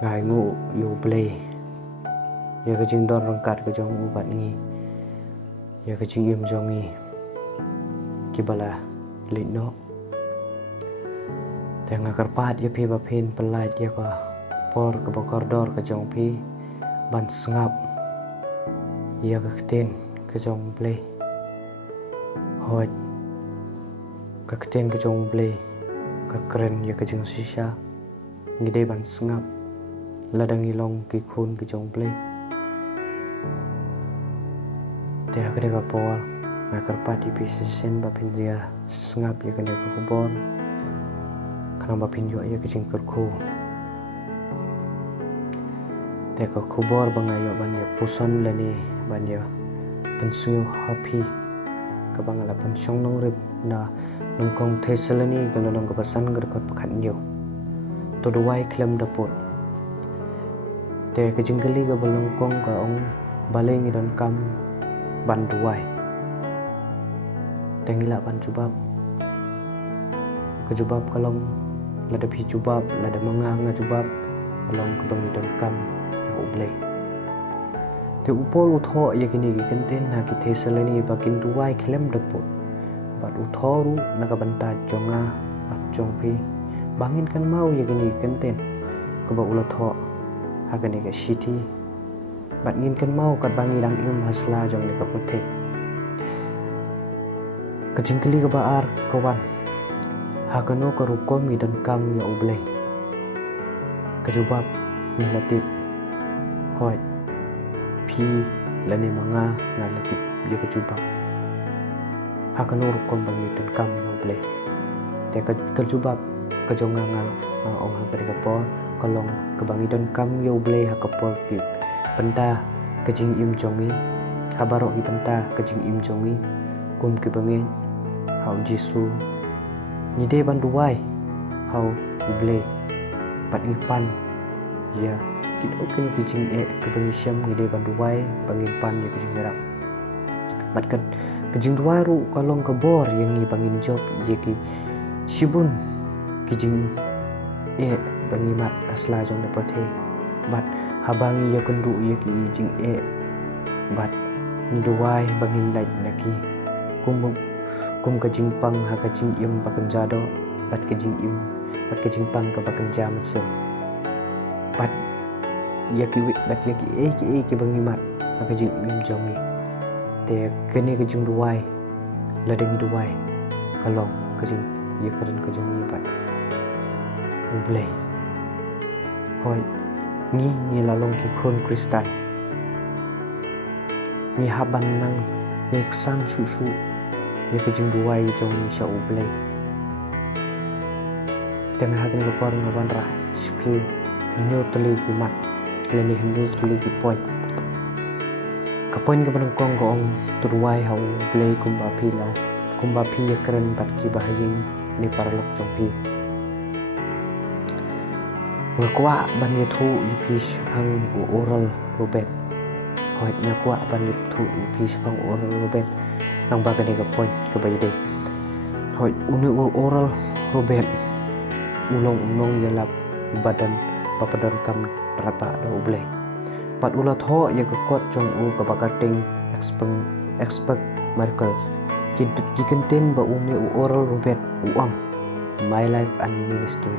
ngai ngu yu ble ya ka jing don rangkat ka jong u bat ngi ya ka jing im jong ngi kibala lino tengah kerpat ya pi bapin pelait ya ka por ka bakordor ka jong pi ban sngap ya ka kten ka jong ble hoi ka kten ka jong ble ka kren ya ka jing shisha ngide ban sngap ladang ilong ki khun ki jong ble te ka de ka por ngai kerpat ya pi sen bapin dia sngap ya ka ne ka kubor kanang bapin yo ya ka jing kerku te ka kubor bangayo ban ya puson lani ban ya pensiu happy ka bangala pensong nong rip na nungkong thesalani galolong ka pasan gerkot pakhan yo to duwai klem dapur te ka jinggali ka balongkong ka ong baleng idon kam ban duwai tengila ban jubab ka jubab kalong lada pi jubab lada mangang jubab kalong ka bang idon kam ya uble te upol utho ya kini ki kenten na ki thesalani bakin duwai klem dapur bat uthoru nakabanta jonga bat jongpi bangin kan mau ya gini kenten ke ba ulatho hagani ka city bat ngin kan mau kat bangi dang im hasla jong ni ka puthe ka jingkli ka baar kawan hagano ka rukom mi dan kam ya uble ka jubab ni latip hoi pi lani manga ngan latip ya ka jubab hagano rukom bangi dan kam ya uble te ka jubab ka jonga ngal ong hagani ka por kalong ka bangi dan kam ya uble ha ka por ki penta ka jing im jongi habaro ki penta ka jing im jongi kum ki bangi hau jisu ni de ban duwai hau uble pat ipan ya kin okin ki jing ka bangi syam ni de ban duwai bangin pan ya ka jing merap bat ka jing duwai ru kalong ka bor yang ni bangin job ye ki shibun ki jing bangi mat asla jong da pathe bat habangi ya kundu ya ki jing bat ni duwai bangin lait naki kum ka jing pang ha ka jing im bakan jado bat ka jing im bat ka jing pang ka bakan jam so bat ya ki bangi mat ha ka jing im jongi te kene ka jing duwai ladang duwai kalong ka jing ya keren ka jing bat uble hoi ni lalong ki khun kristan ni haban nang yek sang su ya ka jing duwai jong ni sha uble tengah hakan ka por ngawan ra sipi new tali ki mat leni new tali ki point ka point ka banang kong tu duwai hau uble kumba pi ya keren bat ki bahaying ni paralok jong pi ngakwa ban ye thu ipi hang oral robet hoi ngakwa ban ye thu ipi hang oral robet nang ba ka de ka point ka bai de hoi unu oral robet ulong ya lap badan papadan kam rapa da uble pat ula tho ya ka kot jong u ka bakating expect miracle ki kenten ba uni oral robet uang my life and ministry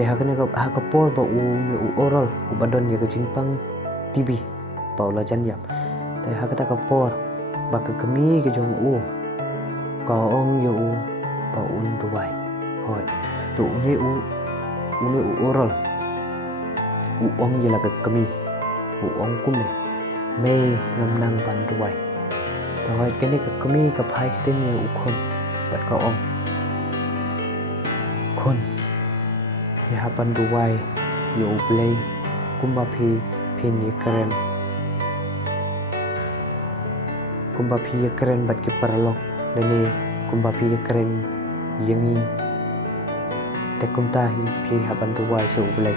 te haka por ba oral ubadon ya kajingpang TV paula janjam te haka ta por ba ka kami ke jong u ka ong yo u pa un duwai hoi tu uni oral ong ya la ka kami ong kume me ngam nang ban duwai ta hoi kene ka kami ka phai ten ya u khon bat ka ong khon ya hapan duwai yo uble kumba pin ye keren bat ki paralok lene kumba pi ye keren yengi te kumta hi pi hapan duwai so uble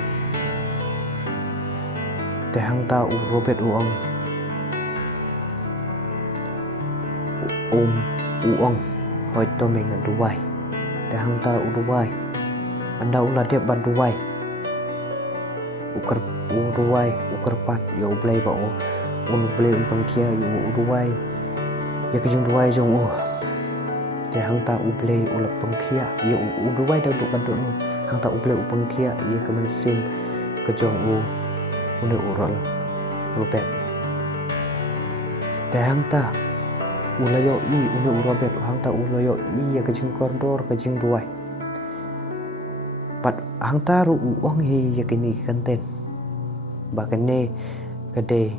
te hangta u robet u ong hoi to meng duwai te hangta u duwai anda ula dia ban duwai uruai ukerpat ya ublay ba ublay pangkia yu uruai ya kejing ruai jong te hang ta ublay ulap pangkia ya uruai da duk kaduk hang ta ublay pangkia ya kemensim kejong une ural rupet te hang ta ulayo une urobet hang ta ulayo ya kejing kordor kejing ruai pat hang ta ru uong hi ya kini kanten bakane kade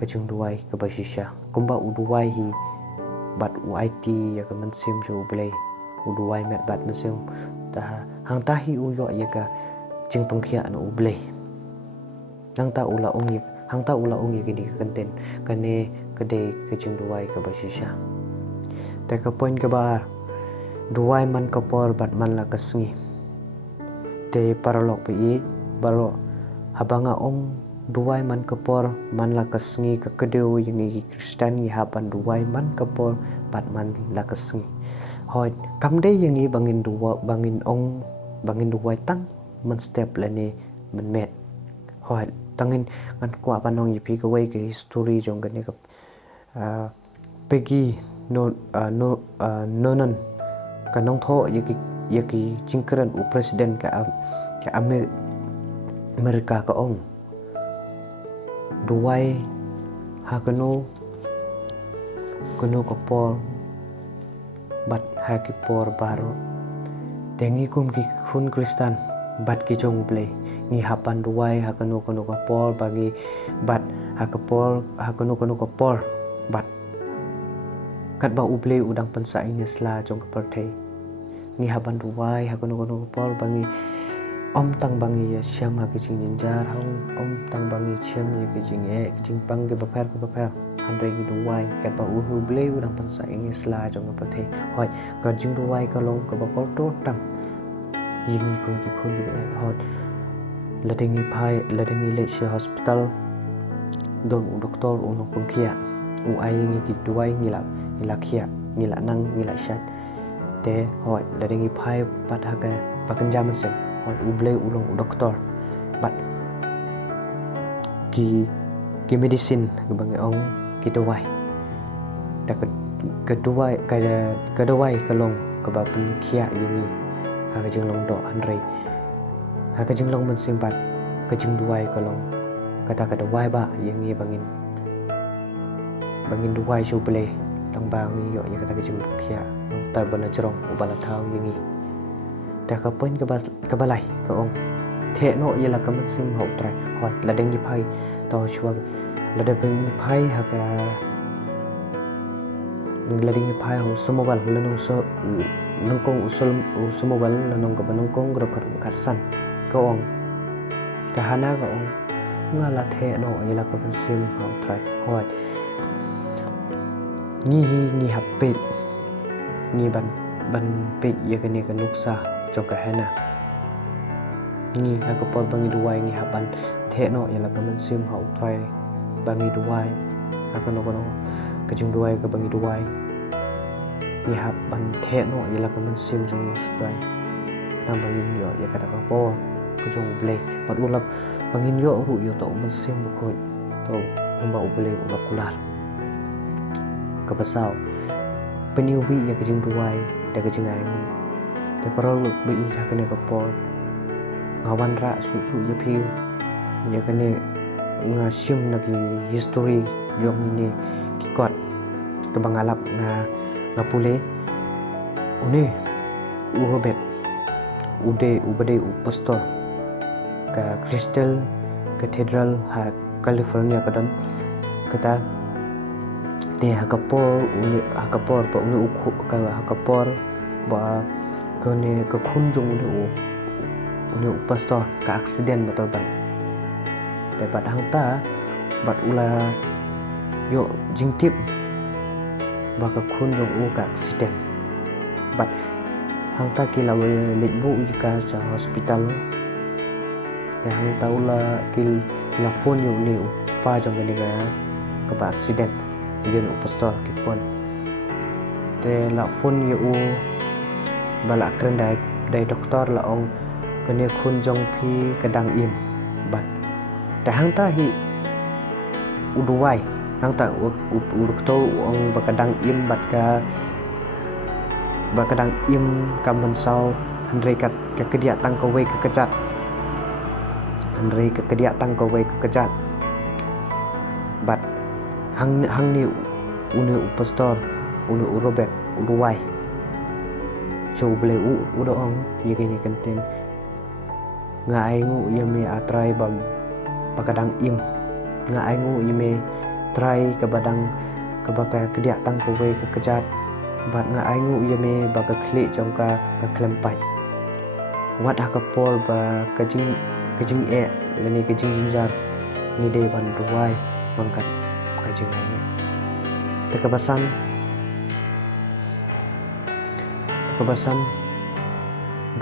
kejing ruai ke basisha kumba uruai hi bat UIT ya ke mensim jo blay uruai met bat mensim ta hang ta hi uyo ya ka jing pengkhia na ublay hang ta ula ongi kini kanten kane kade kejing ruai ke basisha te ka point ke bar ruai man kapor bat man la kasngi te paralok pi baro habanga duai man kapor man la kasngi ka kedeu yang i Kristen ngi hapan duai man kapor bat man la kasngi hoi kamde yang i bangin duai tang man step lane man met hoi tangin ngan kwa panong yi pi ka wei ke history jong ka ne ka pegi nonan ka nong tho yaki jingkran u presiden ka Amerika ka duai hakano kapor bat hakipor baro tengi kum ki khun Kristen bat ki jong play ngi hapan duai hakano kapor bagi bat hakano kapor bat kat ba uble udang pensa ingesla jong kapertei ngi hapan duai hakano kapor bagi om tang bangi ya syam ha kijing jinjar om tang bangi syam ya kijing pang ke bapar handai gi duai kat ba uble udang pensa ingesla jong kapertei hoi ka jing duai ka long ka ba to tang yingi kun ki khun hot ladingi lecture hospital don doktor unok pengkhia ai ngi ki duai ngila khia ngila nang ngila shat te hoi ladingi phai pat ha ka pakanjam sen hot uble ulong doktor bat ki medicine bang ong ki duai ta ka duai ka long ka ba pengkhia yingi ha ka jing long do handai ha ka jing long man simpat ka jing duai ka long kata ka duai ba yang ngi bangin duai su ble lang ba ngi yo ya kata ka jing khia long tar bana jrong ubala thau yang ngi ta ka point ka balai ka ong the no ya la ka man sim ho trai hoi la deng ni phai to chua la de beng ni phai ha ka la deng ni phai ho somobal la nong so nong kong usumobal la nong ka nong kong ro kasan ka ong ka hana ka ong nga la the no ya la ka man sim ho trai hoi ngi hapet ngi ban pet ya ka ni ka nuksa cho ka hana ngi ha ka por bangi duai ngi hapan the no ya la ka man sim ho trai bangi duai ha ka no ka jing duai ka bangi duai ngi hapan the no ya la ka man sim jong trai nam bangin yo ya kata ka por ka jong ble pat ulap bangin yo ru yo to man sim bu ko to umba uble ulap kular ka pasau peniubi ya ka jing duai da ka jing ai te parol bi ya ka ne ka por ngawan ra su ya pi ya ka ne nga sim na ki history jong ni ki kot ka bangalap nga pule une urobet ubade pastor ka Crystal Cathedral ha California kadan kata te hakapor pa uni ukhu ka hakapor ba kone ka khunjung uni pastor ka accident motor bike te pat hangta bat ula yo jingtip ba ka khunjung ka accident bat hangta kila litbu ka sa hospital te hangta ula kila phone yo ni pa jong ni ka ba accident yun pastor ki phone te la phone yo bala kren dai doktor la ong kene khun jong phi kadang im bat แต่hang ta hi uduai hang ta urukto ong bakadang im bakadang im kambansau Andre kat kedia tang kowe kekejat Andre kedia tang kowe kekejat bat hang ni unu upastor unu urobek uduai cow bele udoong yegini kanten nga aingu yame atrai bakadang im nga aingu yame try kabadang kabaka kedia tang kowe kekejat bat nga aingu yame baka khle jongka ka klempai wat hakapol ba kajing e leni kajing jinjar ni de ban duai mangkat kajing aingu tekabasan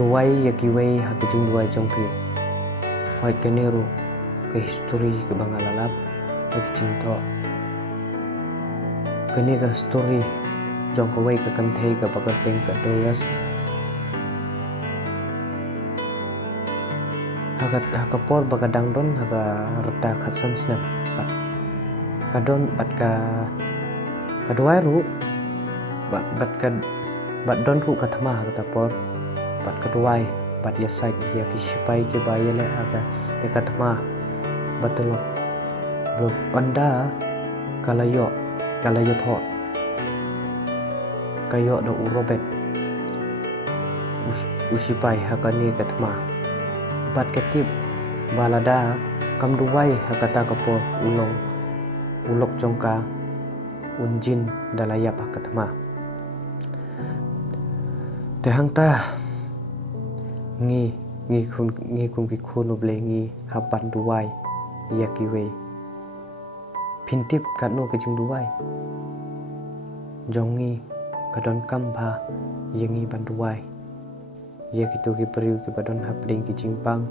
duai yakiwei hakajing duai jongpi hoi keneru ke history ke bangalalap hakajing to kene ka story jong kowe ka kanthei ka bakateng ka doyas hakapor bakadang don haga reta khatsan snap kadon bat ka kaduai ru bat don ru kathama katapor bat kaduai bat yasai ya kisipai ke bayele aga ke kathama batelo blok anda kalayo tho kayo do urobet usipai hakani kathama bat ketip balada kamduai hakata kapor ulok jongka unjin dalaya pakatma te hangta ngi kun ki khun oble ngi hapan duai yakiwe phintip kanu kajing duai jongi kadon kamba yengi banduai yakitu ki periu ki badon hapding ki jingpang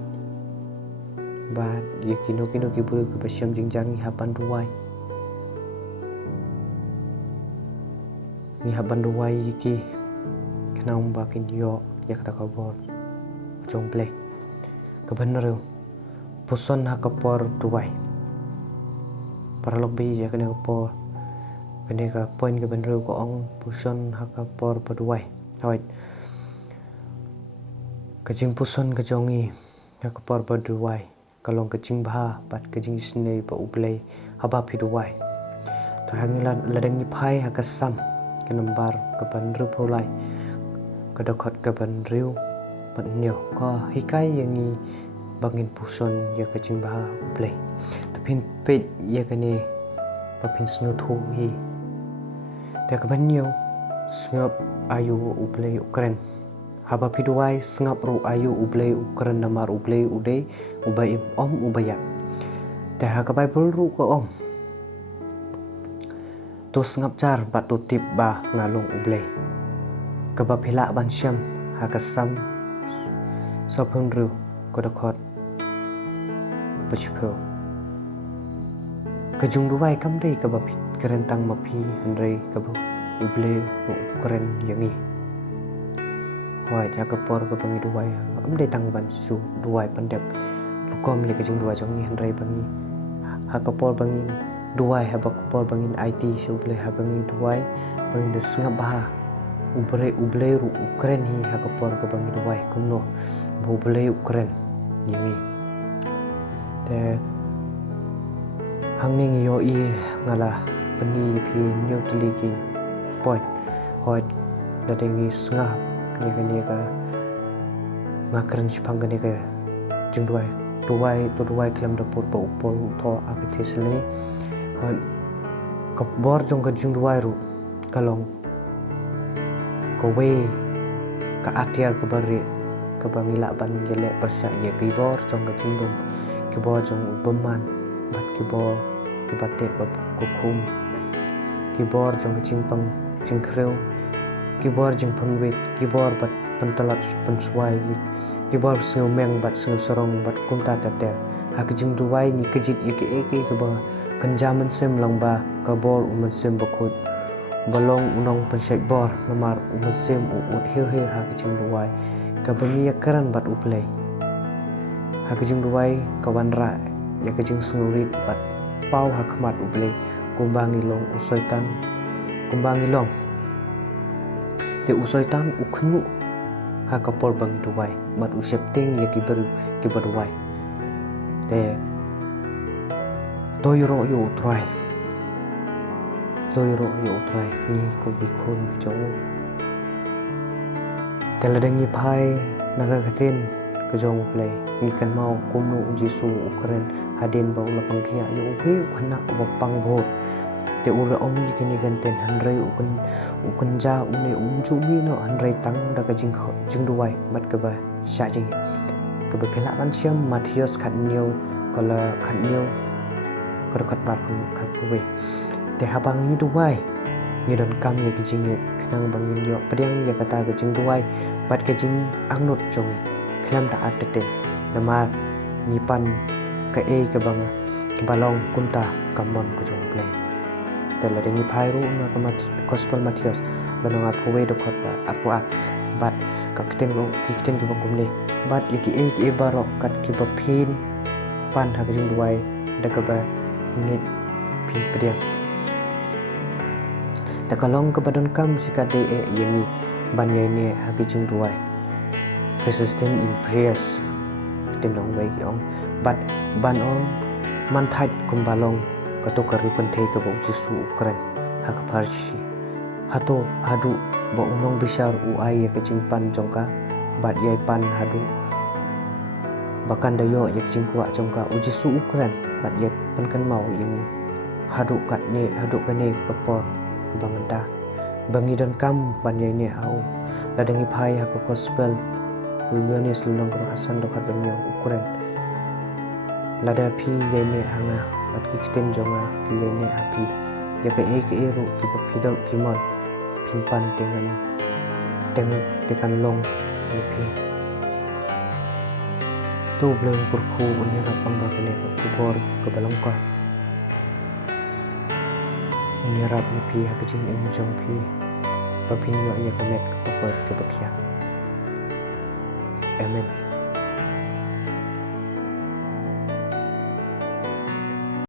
ba yakino ki buru ki basyam jingjangi hapan duai ni haban duai ki kenang bakin yo yak ta kabor jongple kebener puson hakapor duai para lobby ya kena kapor kene ka point ke bener ko ong puson hakapor paduai hoi kajing puson kajongi hakapor paduai kalong kajing bah bat kajing snei pa ublei haba piduai to hangilan ladang ni phai hakasam kenambar kebanru pulai kedokot kebanru penyo ko hikai yangi bangin puson ya kajing bah ublei tapin pet ya kene papin snu thu hi te kebanyo sngap ayu ublei ukren haba piduai sngap ru ayu ublei ukren namar ublei udei ubai om ubaya te hakabai bulru ko om tu sngap jar batu tip ba ngalung ublei keba phila ban syam hakasam sopun ru kodokot pachpo kajung duai kam dei keba kerentang mapi handrei kebu ublei ukren yangi hoi jakapor ke bangi duai amde tang ban su duai pandep lukom le kajung duai jongi handrai bangi hakapor bangi duai habakapor bangin IT su ble habangi duai bangi de sngaba ublei ru ukren hi hakapor ke bangi duai kumno ublei ukren yangi te hangning yo I ngala pani phi neutali ki point hoi dadengi sngap ni ka ngakren sipang gani ka jing duai klam dapur pa upol tho akithesle ka bor jong ka jing duai ru kalong ko we ka atiar ka bari ka bangila ban yele persya ye ki bor jong ka jing dum ki bor jong beman bat ki bor ki batte ka ko khum ki bor jong ka jing pang jing kreu kibor jing panwit kibor bat pantalat panswai kibor singo meng bat singo sorong bat kumta tater hakijing duai ni kejit eke kibor kanjaman sem langba kabor uman sem bakut balong unong pansai bor namar uman sem uut hir hakijing duai kabangi yakaran bat uplay hakijing duai kawanra ya kejing sengurit bat pau hakmat uble kumbangi long usoitan kumbangi long te usoitan uknu hakapor bang duwai bat usepting ya kiberwai te toyro yo utrai ni ko bikun jong teladeng ni pai naga katin kejong play ngikan mau kumnu jisu ukren hadin bau lapang kia yo he khana obapang bor te ura om yikini ganten hanrai ukun ja une unju mi no hanrai tang daga jing duwai bat ka ba sha jing ka ba phela ban siam Matthias khatnio kala khatnio ka kat bat ka puwe te habang ni duwai ni don kam ya jing khnang bangin yo padiang ya kata ga jing duwai bat ka jing angnut jong klam da atete nama nipan ka ka banga ki balong kunta kamon ko jong play tela dengi phairu na ka gospel Matthias banongat phowe do khot ba apua bat ka kiten ko bangum bat yaki baro kat ki ba phin pan ha jing duai da ka ba ngit phin pediang ta kalong ka badon kam sikade yemi ban yai ne ha jing duai persistent in prayers tinong wai yong but ban om man thait kum balong katokari panthe ka bau jisu ukran hak parshi hato hadu ba unong bisar u ai ka jingpan jongka bat yai pan hadu bakan dayo yak jingkwa jongka u jisu ukran bat yai pan kan mau yang hadu kane kapor banganda bangi don kam ban yai ne au ladangi phai hak gospel Ulwanis lulong kerasan dokat banyo ukuran lada pi yene hanga bat kiten jonga yene api ya ke ru ki pidal kimon pimpan dengan tekan long pi tu belum kurku uni rapang rakane kubor ke balongka uni rap pi hakajing jong pi papinyo ya kemet ke bakya Amen.